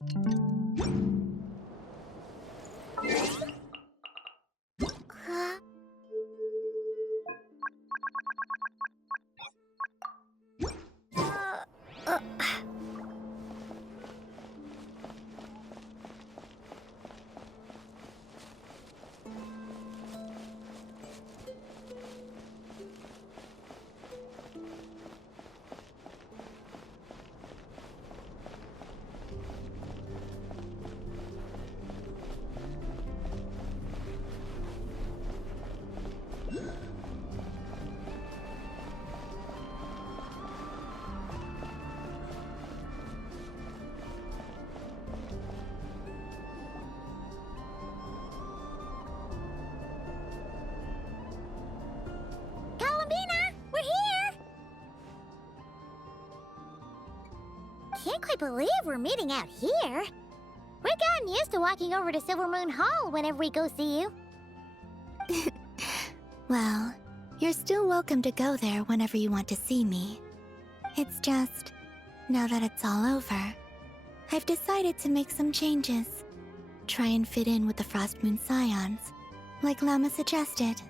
Huh? Uh, uh, Columbina, we're here! Can't quite believe we're meeting out here. We've gotten used to walking over to Silver Moon Hall whenever we go see you. Well, you're still welcome to go there whenever you want to see me. It's just, now that it's all over, I've decided to make some changes. Try and fit in with the Frost Moon Scions, like Llama suggested.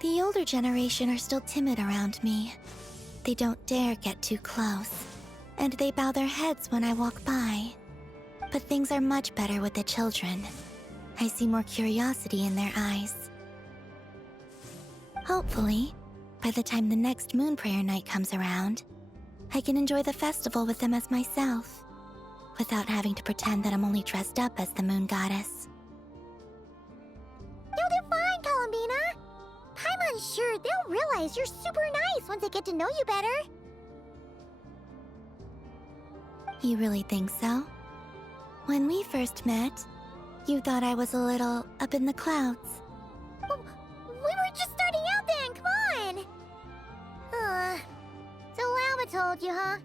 The older generation are still timid around me. They don't dare get too close, and they bow their heads when I walk by. But things are much better with the children. I see more curiosity in their eyes. Hopefully, by the time the next Moon Prayer Night comes around, I can enjoy the festival with them as myself, without having to pretend that I'm only dressed up as the Moon Goddess. You'll do fine, Columbina. Paimon's sure they'll realize you're super nice once they get to know you better. You really think so? When we first met, you thought I was a little up in the clouds. Well, we were just starting out then, come on! So Llama told you, huh?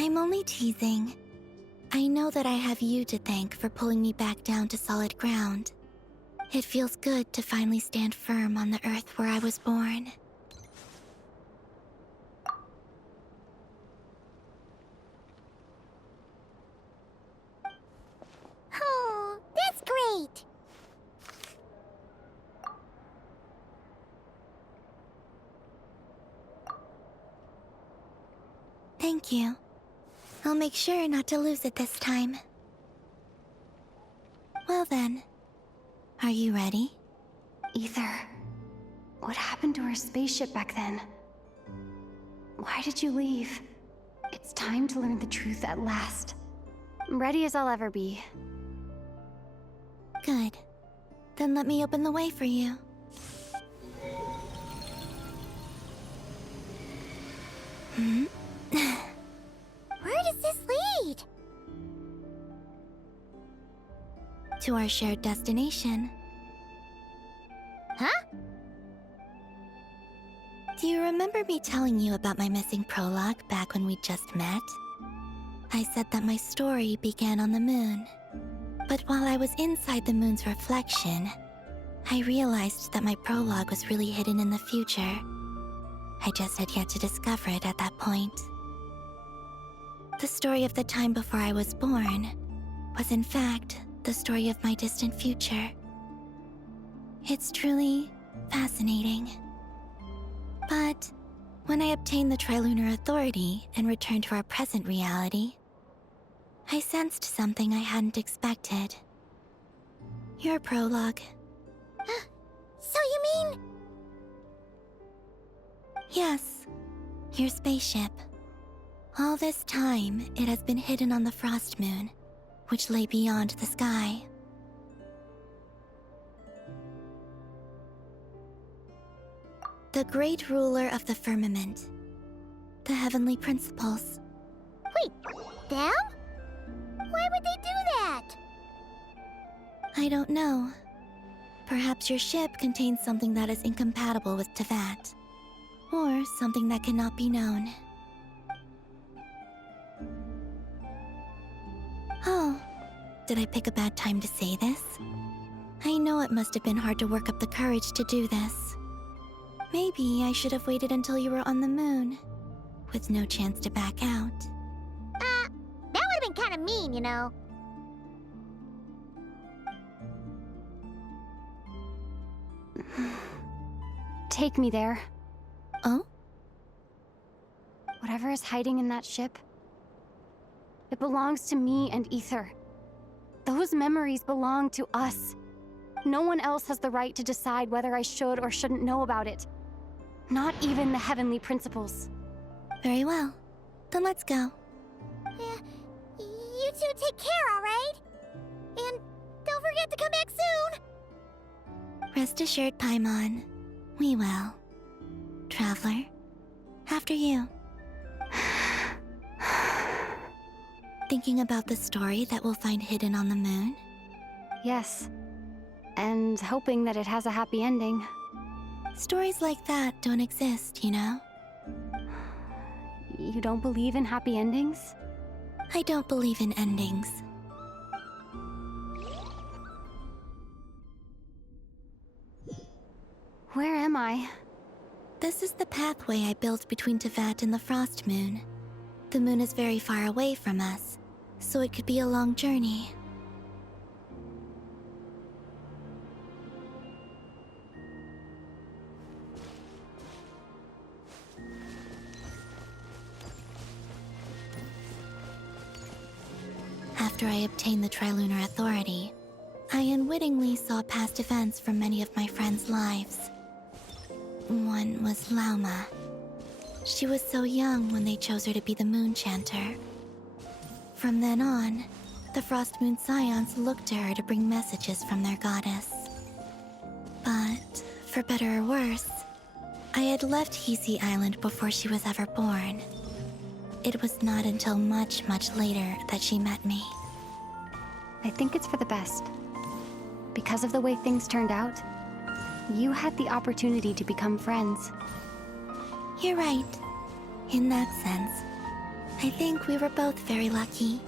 I'm only teasing. I know that I have you to thank for pulling me back down to solid ground. It feels good to finally stand firm on the earth where I was born. Oh, that's great! Thank you. I'll make sure not to lose it this time. Well then, are you ready? Ether, what happened to our spaceship back then? Why did you leave? It's time to learn the truth at last. I'm ready as I'll ever be. Good. Then let me open the way for you. Where does this lead? To our shared destination. Huh? Do you remember me telling you about my missing prologue back when we just met? I said that my story began on the moon. But while I was inside the moon's reflection, I realized that my prologue was really hidden in the future. I just had yet to discover it at that point. The story of the time before I was born was in fact the story of my distant future. It's truly fascinating. But when I obtained the Trilunar Authority and returned to our present reality, I sensed something I hadn't expected. Your prologue. So you mean... Yes, your spaceship. All this time, it has been hidden on the Frost Moon, which lay beyond the sky. The great ruler of the firmament. The heavenly principles. Wait, them? Why would they do that? I don't know. Perhaps your ship contains something that is incompatible with Tevat. Or something that cannot be known. Oh, did I pick a bad time to say this? I know it must have been hard to work up the courage to do this. Maybe I should have waited until you were on the moon, with no chance to back out. That would have been kind of mean, you know. Take me there. Oh? Whatever is hiding in that ship, it belongs to me and Ether. Those memories belong to us. No one else has the right to decide whether I should or shouldn't know about it. Not even the Heavenly Principles. Very well. Then let's go. Yeah, you two take care, alright? And don't forget to come back soon! Rest assured, Paimon. We will. Traveler, after you. Thinking about the story that we'll find hidden on the moon? Yes. And hoping that it has a happy ending. Stories like that don't exist, you know? You don't believe in happy endings? I don't believe in endings. Where am I? This is the pathway I built between Teyvat and the Frost Moon. The moon is very far away from us, so it could be a long journey. After I obtained the Trilunar Authority, I unwittingly saw past events from many of my friends' lives. One was Lauma. She was so young when they chose her to be the Moon Chanter. From then on, the Frost Moon Scions looked to her to bring messages from their goddess. But, for better or worse, I had left Hisi Island before she was ever born. It was not until much, much later that she met me. I think it's for the best. Because of the way things turned out, you had the opportunity to become friends. You're right. In that sense, I think we were both very lucky.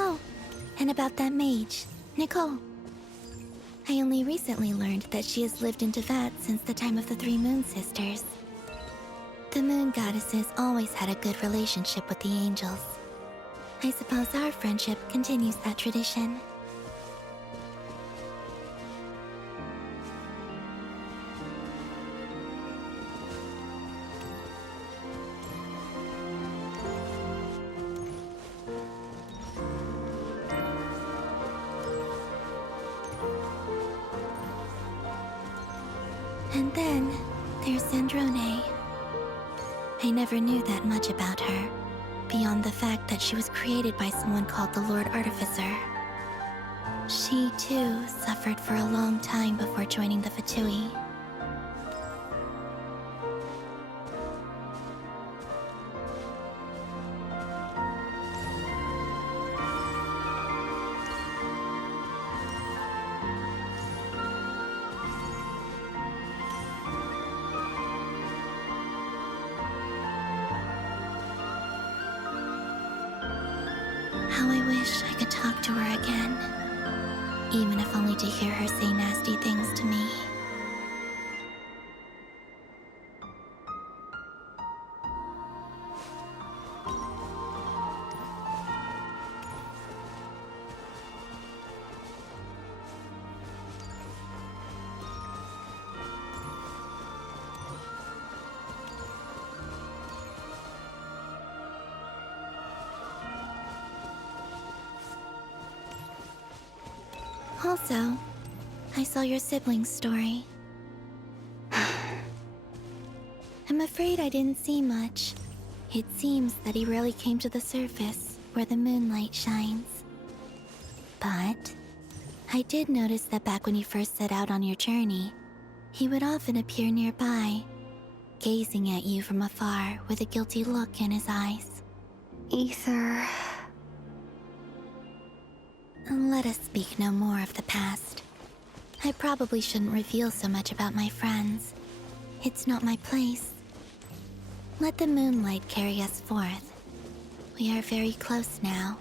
Oh, and about that mage, Nicole. I only recently learned that she has lived in Teyvat since the time of the Three Moon Sisters. The Moon Goddesses always had a good relationship with the angels. I suppose our friendship continues that tradition. And then, there's Zandrone. I never knew that much about her, beyond the fact that she was created by someone called the Lord Artificer. She, too, suffered for a long time before joining the Fatui. How I wish I could talk to her again, even if only to hear her say nasty things to me. Also, I saw your sibling's story. I'm afraid I didn't see much. It seems that he rarely came to the surface, where the moonlight shines. But I did notice that back when you first set out on your journey, he would often appear nearby, gazing at you from afar with a guilty look in his eyes. Ether... Let us speak no more of the past. I probably shouldn't reveal so much about my friends. It's not my place. Let the moonlight carry us forth. We are very close now.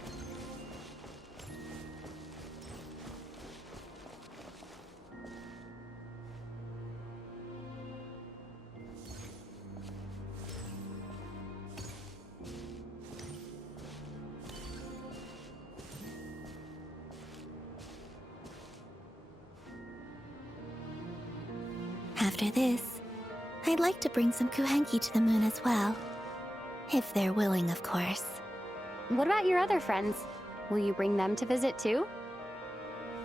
After this, I'd like to bring some kuhenki to the moon as well. If they're willing, of course. What about your other friends? Will you bring them to visit too?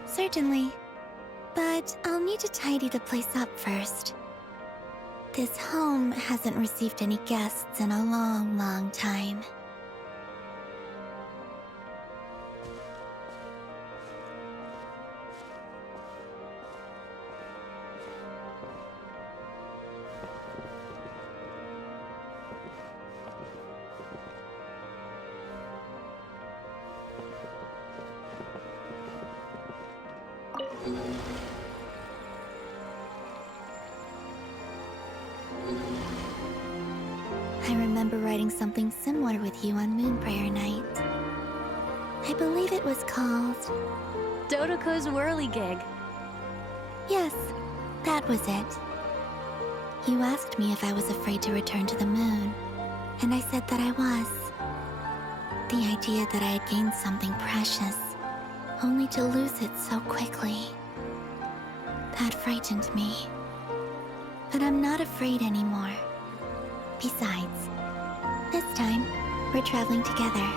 Certainly. But I'll need to tidy the place up first. This home hasn't received any guests in a long, long time. I remember writing something similar with you on Moon Prayer Night. I believe it was called... Dodoko's Whirligig. Yes, that was it. You asked me if I was afraid to return to the moon, and I said that I was. The idea that I had gained something precious, only to lose it so quickly. That frightened me. But I'm not afraid anymore. Besides, this time, we're traveling together.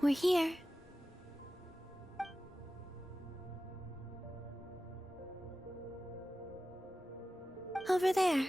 We're here. Over there.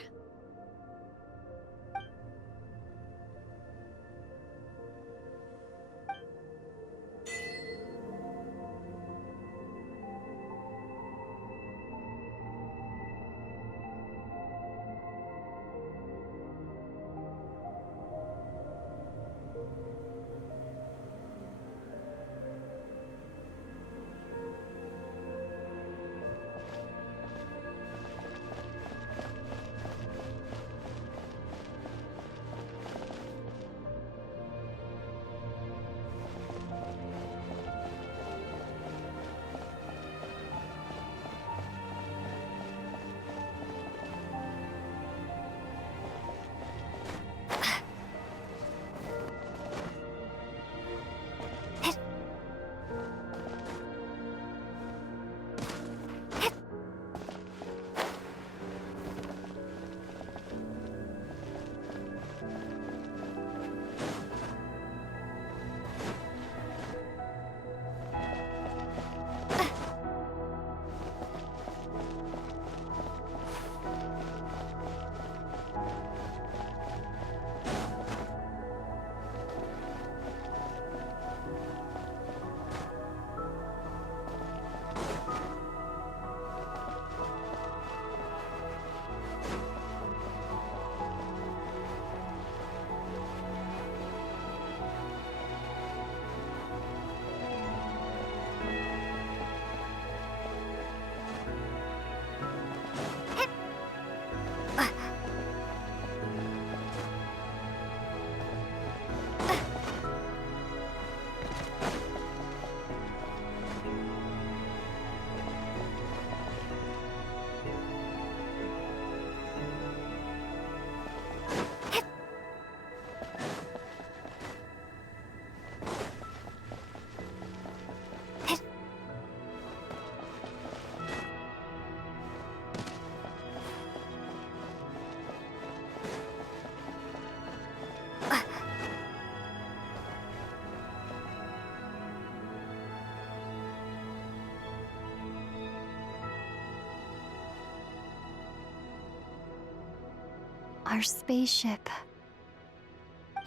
Our spaceship.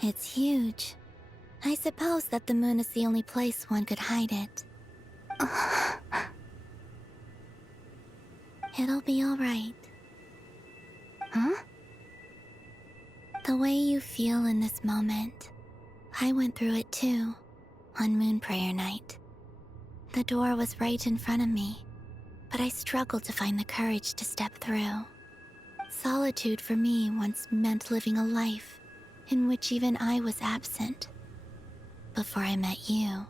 It's huge. I suppose that the moon is the only place one could hide it. It'll be all right. Huh? The way you feel in this moment, I went through it too, on Moon Prayer Night. The door was right in front of me, but I struggled to find the courage to step through. Solitude for me once meant living a life in which even I was absent. Before I met you,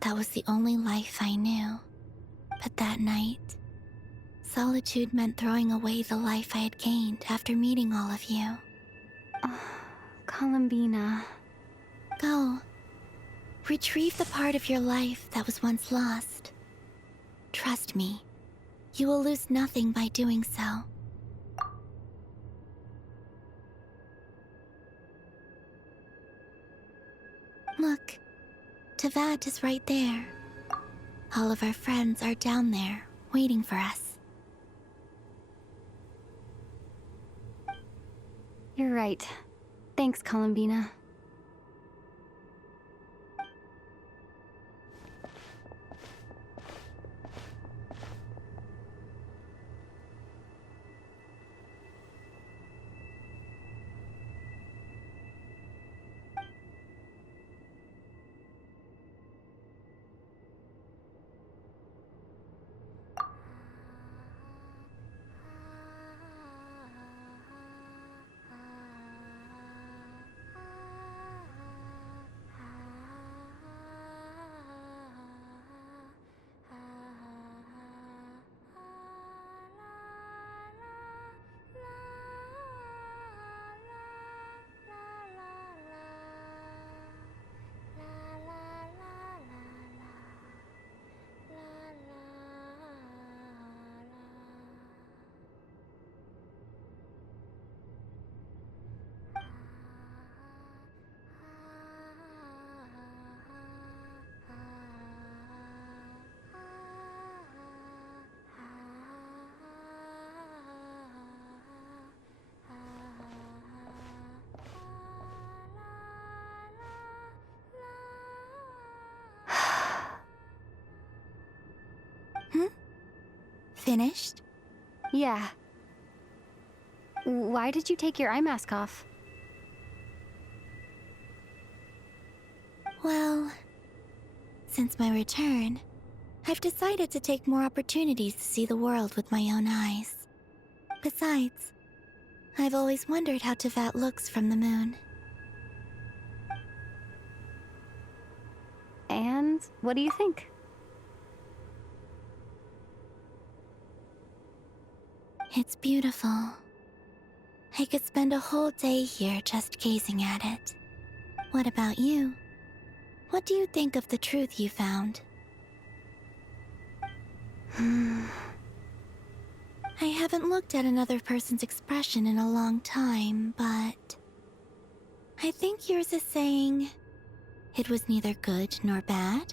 that was the only life I knew. But that night, solitude meant throwing away the life I had gained after meeting all of you. Columbina. Go. Retrieve the part of your life that was once lost. Trust me, you will lose nothing by doing so. Look, Teyvat is right there. All of our friends are down there, waiting for us. You're right. Thanks, Columbina. Finished? Yeah. Why did you take your eye mask off? Well, since my return, I've decided to take more opportunities to see the world with my own eyes. Besides, I've always wondered how Teyvat looks from the moon. And what do you think? It's beautiful. I could spend a whole day here just gazing at it. What about you? What do you think of the truth you found? I haven't looked at another person's expression in a long time, but I think yours is saying it was neither good nor bad.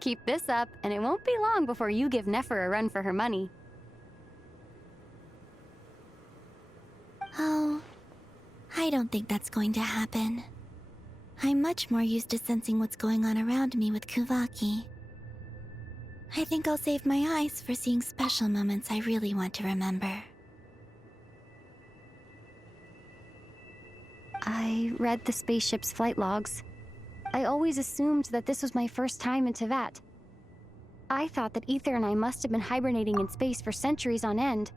Keep this up, and it won't be long before you give Nefer a run for her money. Oh, I don't think that's going to happen. I'm much more used to sensing what's going on around me with Kuvaki. I think I'll save my eyes for seeing special moments I really want to remember. I read the spaceship's flight logs. I always assumed that this was my first time in Teyvat. I thought that Ether and I must have been hibernating in space for centuries on end.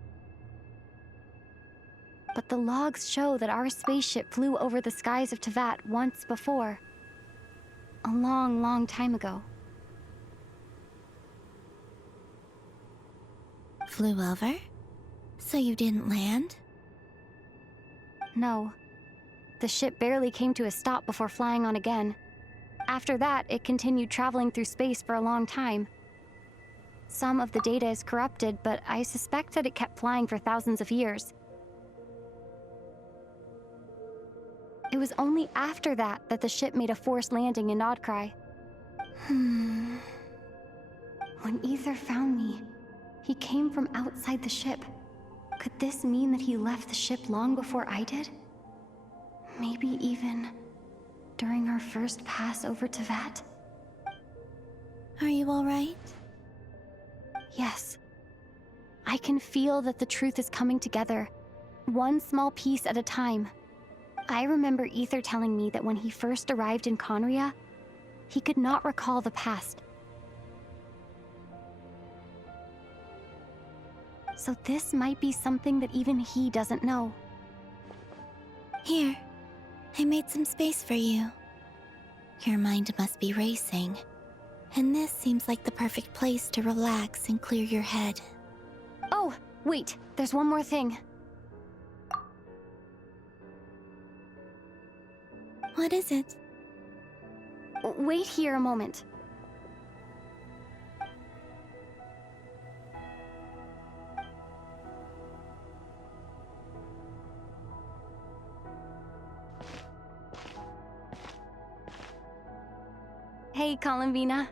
But the logs show that our spaceship flew over the skies of Teyvat once before. A long, long time ago. Flew over? So you didn't land? No. The ship barely came to a stop before flying on again. After that, it continued traveling through space for a long time. Some of the data is corrupted, but I suspect that it kept flying for thousands of years. It was only after that that the ship made a forced landing in Nodcry. When Ether found me, he came from outside the ship, Could this mean that he left the ship long before I did? Maybe even during our first pass over to Vat? Are you alright? Yes. I can feel that the truth is coming together, one small piece at a time. I remember Ether telling me that when he first arrived in Conria, he could not recall the past. So this might be something that even he doesn't know. Here, I made some space for you. Your mind must be racing, and this seems like the perfect place to relax and clear your head. Oh, wait, there's one more thing. What is it? Wait here a moment. Hey, Columbina.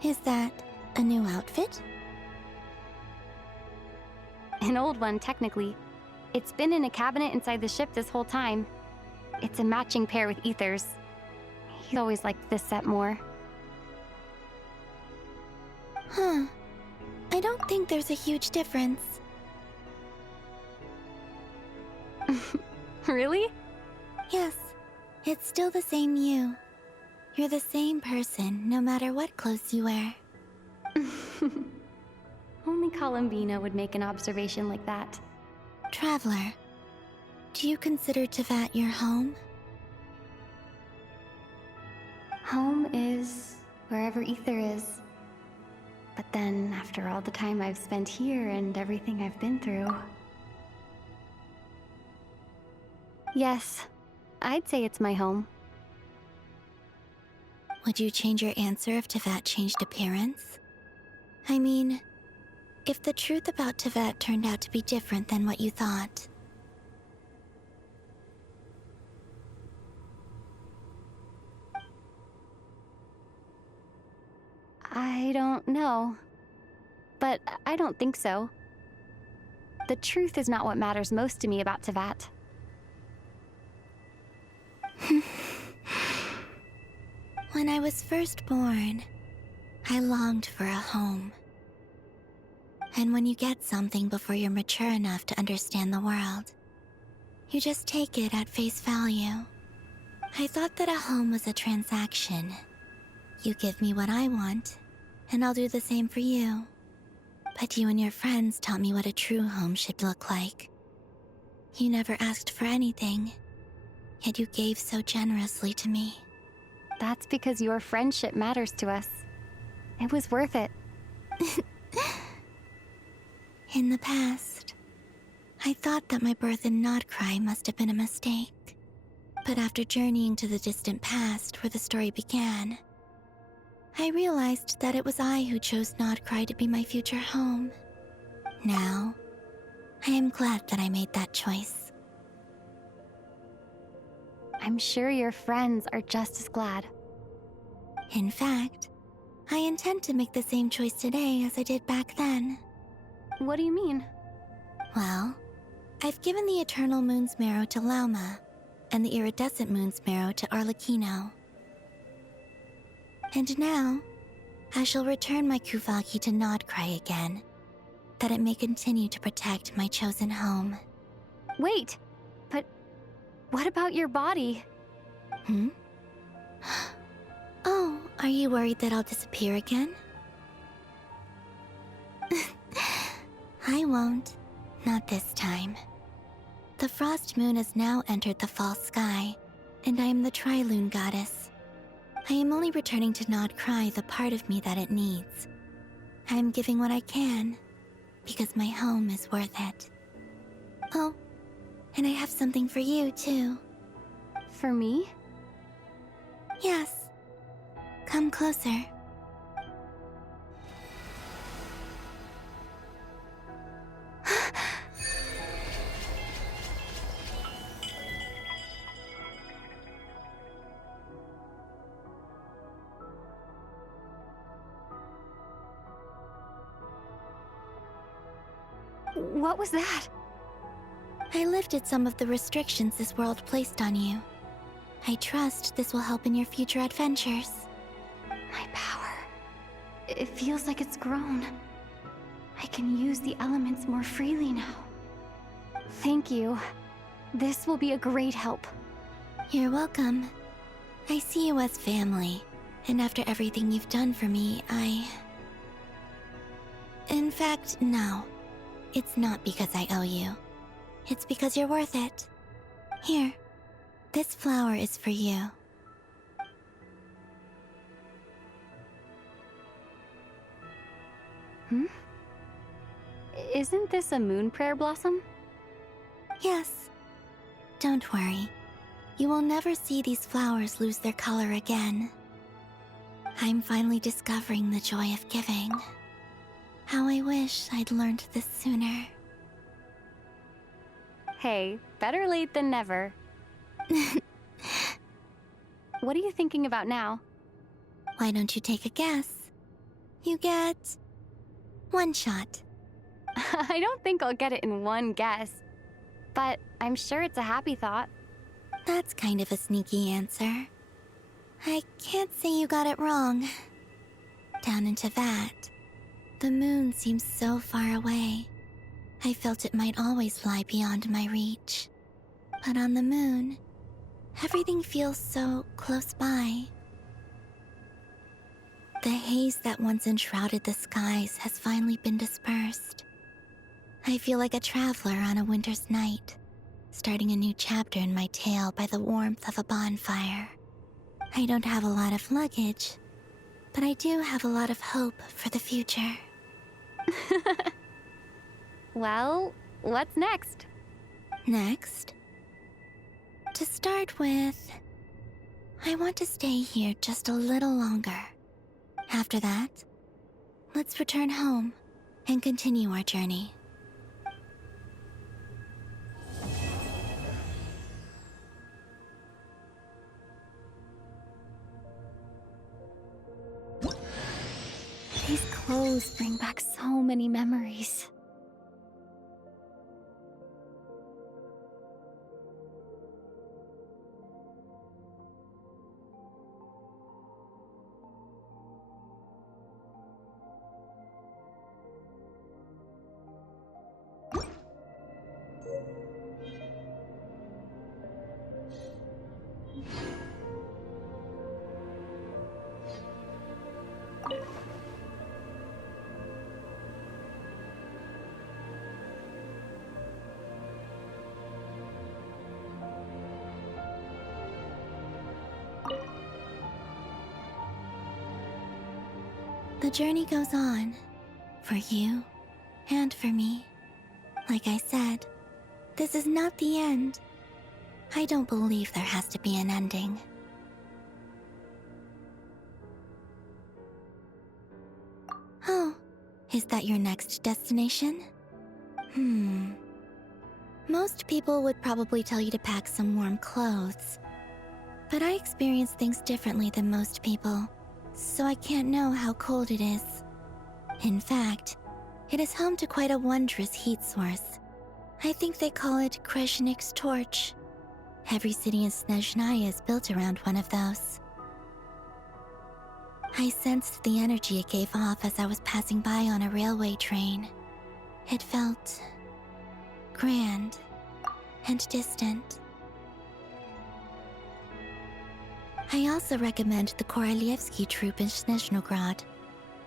Is that a new outfit? An old one, technically. It's been in a cabinet inside the ship this whole time. It's a matching pair with Ether's. He's always liked this set more. Huh. I don't think there's a huge difference. Really? Yes, it's still the same you. You're the same person, no matter what clothes you wear. Only Columbina would make an observation like that. Traveler, do you consider Teyvat your home? Home is wherever Ether is. But then, after all the time I've spent here and everything I've been through... Yes, I'd say it's my home. Would you change your answer if Teyvat changed appearance? I mean, if the truth about Teyvat turned out to be different than what you thought. I don't know. But I don't think so. The truth is not what matters most to me about Teyvat. When I was first born, I longed for a home. And when you get something before you're mature enough to understand the world, you just take it at face value. I thought that a home was a transaction. You give me what I want, and I'll do the same for you. But you and your friends taught me what a true home should look like. You never asked for anything, yet you gave so generously to me. That's because your friendship matters to us. It was worth it. In the past, I thought that my birth in Nodcry must have been a mistake. But after journeying to the distant past where the story began, I realized that it was I who chose Nodcry to be my future home. Now, I am glad that I made that choice. I'm sure your friends are just as glad. In fact, I intend to make the same choice today as I did back then. What do you mean? Well, I've given the Eternal Moon's Marrow to Lauma, and the Iridescent Moon's Marrow to Arlecchino. And now, I shall return my Kuvagi to Nodcry again, that it may continue to protect my chosen home. Wait, but what about your body? Oh, are you worried that I'll disappear again? I won't. Not this time. The Frost Moon has now entered the fall sky, and I am the Trilune Goddess. I am only returning to Nodcry the part of me that it needs. I am giving what I can, because my home is worth it. Oh, and I have something for you, too. For me? Yes. Come closer. What was that? I lifted some of the restrictions this world placed on you. I trust this will help in your future adventures. My power. It feels like it's grown. I can use the elements more freely now. Thank you. This will be a great help. You're welcome. I see you as family, and after everything you've done for me, In fact, no. It's not because I owe you. It's because you're worth it. Here, this flower is for you. Isn't this a moon prayer blossom? Yes. Don't worry. You will never see these flowers lose their color again. I'm finally discovering the joy of giving. How I wish I'd learned this sooner. Hey, better late than never. What are you thinking about now? Why don't you take a guess? You get 1 shot. I don't think I'll get it in one guess. But I'm sure it's a happy thought. That's kind of a sneaky answer. I can't say you got it wrong. Down into that, the moon seems so far away. I felt it might always lie beyond my reach. But on the moon, everything feels so close by. The haze that once enshrouded the skies has finally been dispersed. I feel like a traveler on a winter's night, starting a new chapter in my tale by the warmth of a bonfire. I don't have a lot of luggage, but I do have a lot of hope for the future. Well, what's next? Next? To start with, I want to stay here just a little longer. After that, let's return home and continue our journey. These clothes bring back so many memories. The journey goes on, for you and for me. Like I said, this is not the end. I don't believe there has to be an ending. Oh, is that your next destination? Most people would probably tell you to pack some warm clothes. But I experience things differently than most people, so I can't know how cold it is. In fact, it is home to quite a wondrous heat source. I think they call it Kreshnik's torch. Every city in Snezhnaya is built around one of those. I sensed the energy it gave off as I was passing by on a railway train. It felt grand and distant. I also recommend the Korolievsky troupe in Snezhnograd.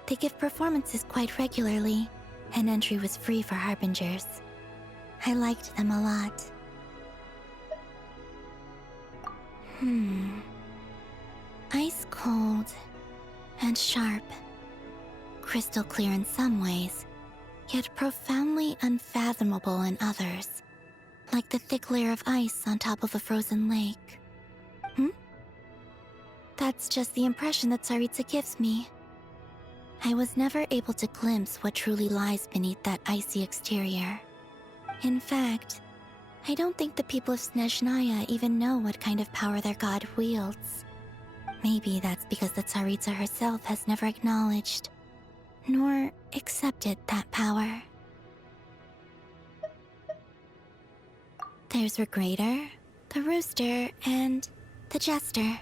They give performances quite regularly, and entry was free for harbingers. I liked them a lot. Ice cold and sharp. Crystal clear in some ways, yet profoundly unfathomable in others. Like the thick layer of ice on top of a frozen lake. That's just the impression that Tsaritsa gives me. I was never able to glimpse what truly lies beneath that icy exterior. In fact, I don't think the people of Snezhnaya even know what kind of power their god wields. Maybe that's because the Tsaritsa herself has never acknowledged, nor accepted that power. There's Regrator, the Rooster, and the Jester.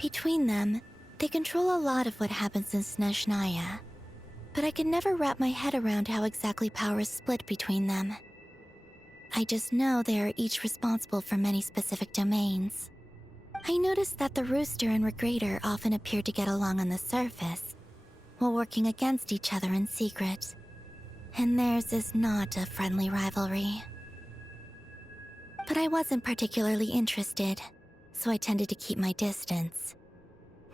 Between them, they control a lot of what happens in Snezhnaya. But I could never wrap my head around how exactly power is split between them. I just know they are each responsible for many specific domains. I noticed that the Rooster and Regrator often appear to get along on the surface, while working against each other in secret. And theirs is not a friendly rivalry. But I wasn't particularly interested, so I tended to keep my distance.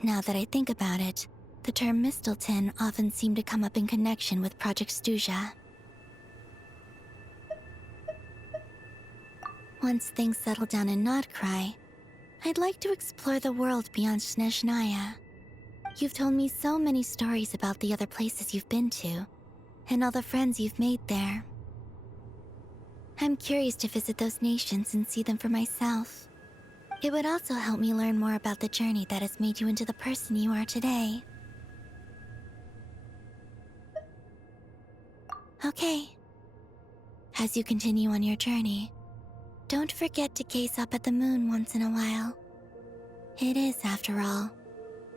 Now that I think about it, the term Mistelton often seemed to come up in connection with Project Stuja. Once things settle down in Notcry, I'd like to explore the world beyond Snezhnaya. You've told me so many stories about the other places you've been to, and all the friends you've made there. I'm curious to visit those nations and see them for myself. It would also help me learn more about the journey that has made you into the person you are today. Okay. As you continue on your journey, don't forget to gaze up at the moon once in a while. It is, after all,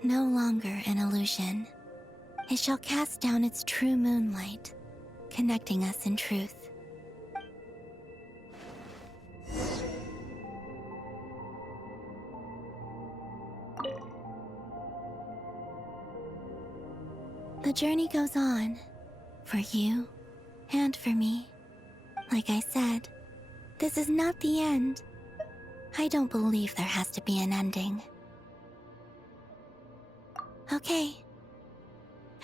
no longer an illusion. It shall cast down its true moonlight, connecting us in truth. The journey goes on, for you and for me. Like I said, this is not the end. I don't believe there has to be an ending. Okay.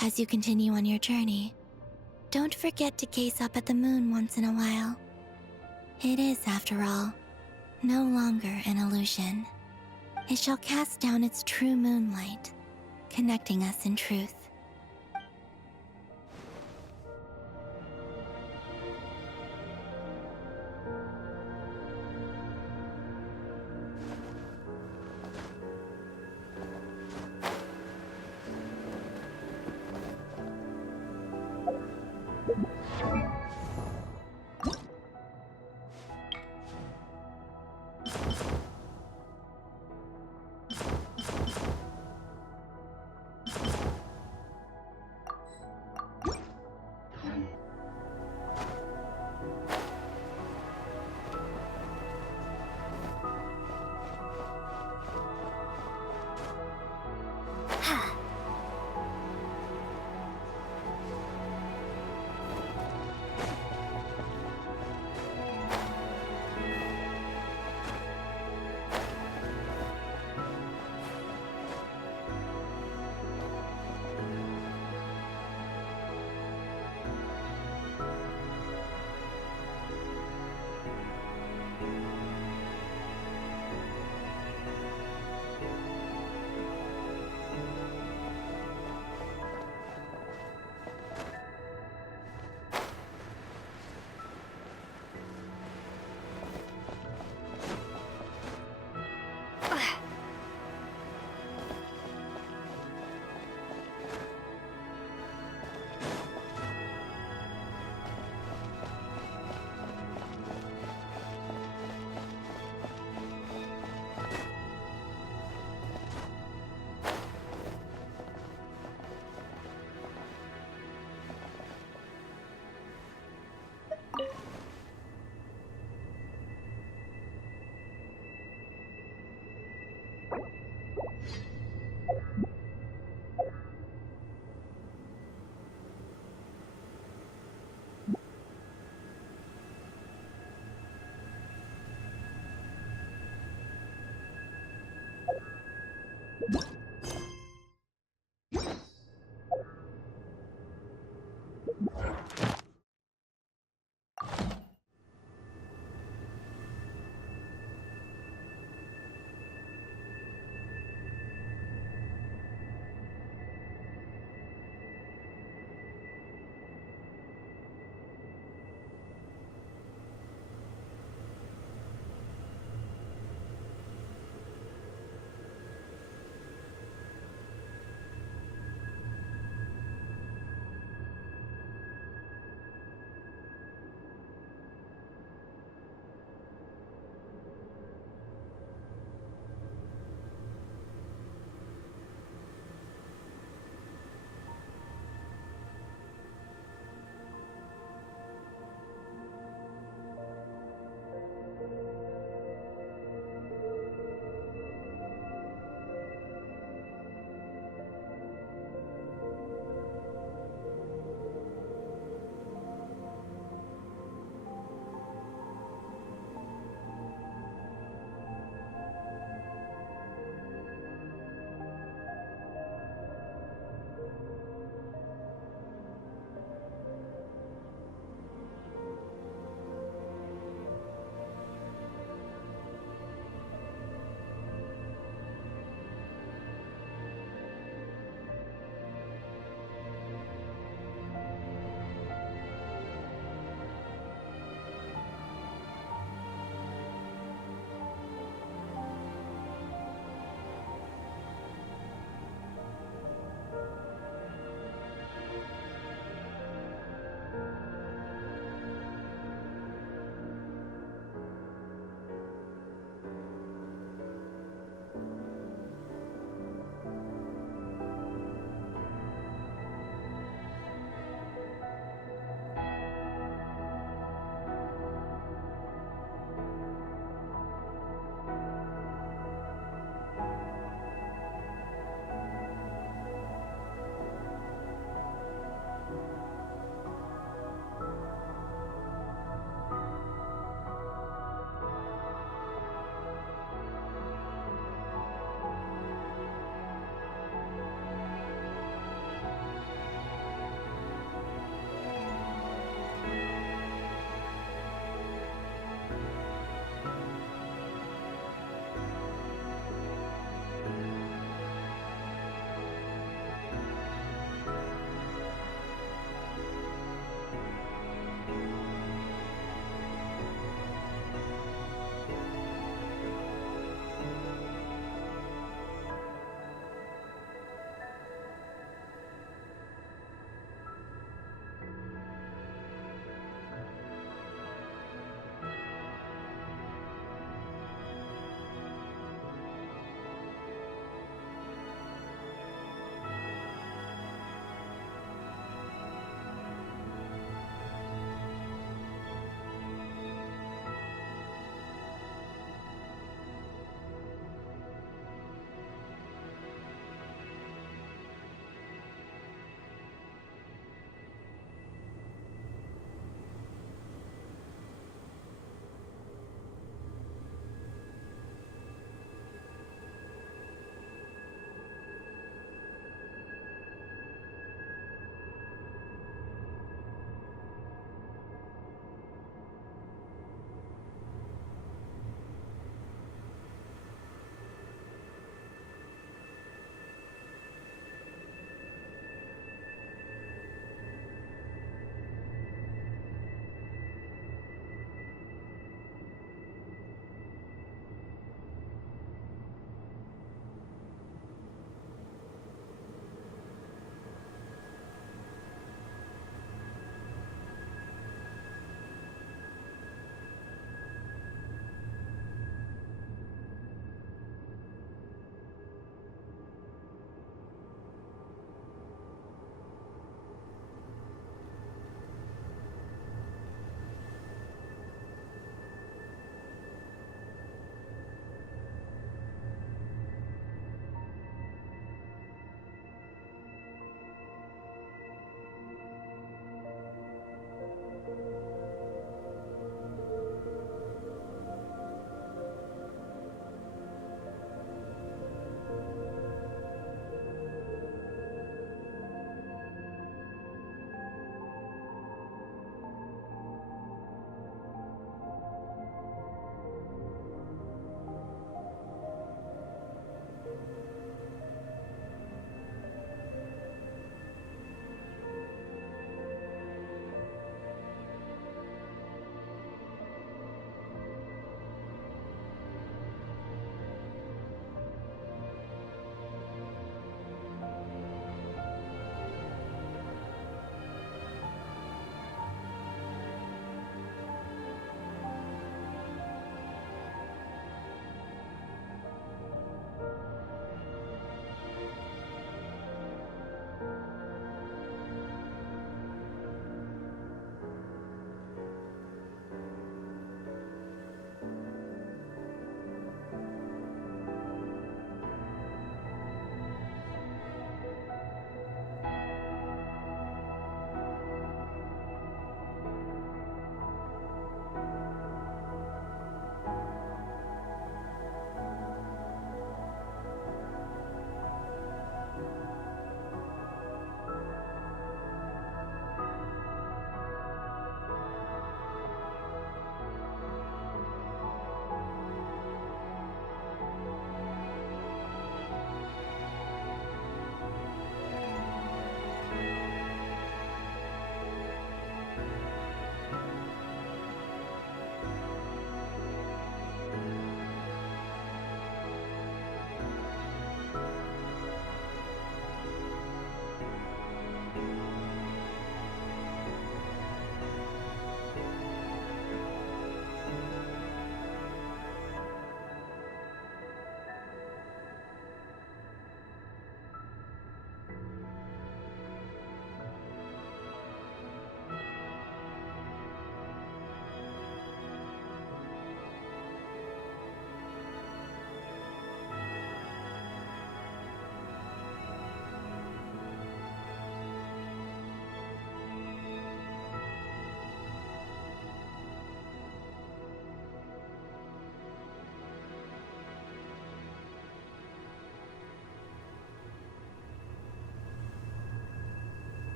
As you continue on your journey, don't forget to gaze up at the moon once in a while. It is, after all, no longer an illusion. It shall cast down its true moonlight, connecting us in truth.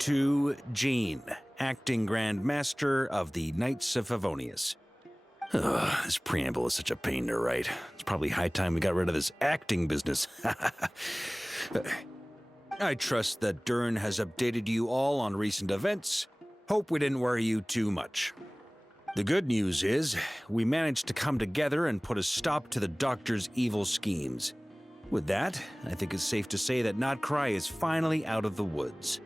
To Jean, acting Grand Master of the Knights of Favonius. Ugh, this preamble is such a pain to write. It's probably high time we got rid of this acting business. I trust that Dern has updated you all on recent events. Hope we didn't worry you too much. The good news is, we managed to come together and put a stop to the Doctor's evil schemes. With that, I think it's safe to say that Notcry is finally out of the woods.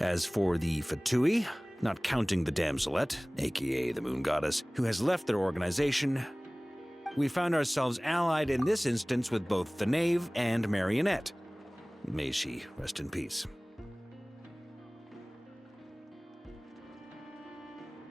As for the Fatui, not counting the Damselette, aka the Moon Goddess, who has left their organization, we found ourselves allied in this instance with both the Knave and Marionette. May she rest in peace.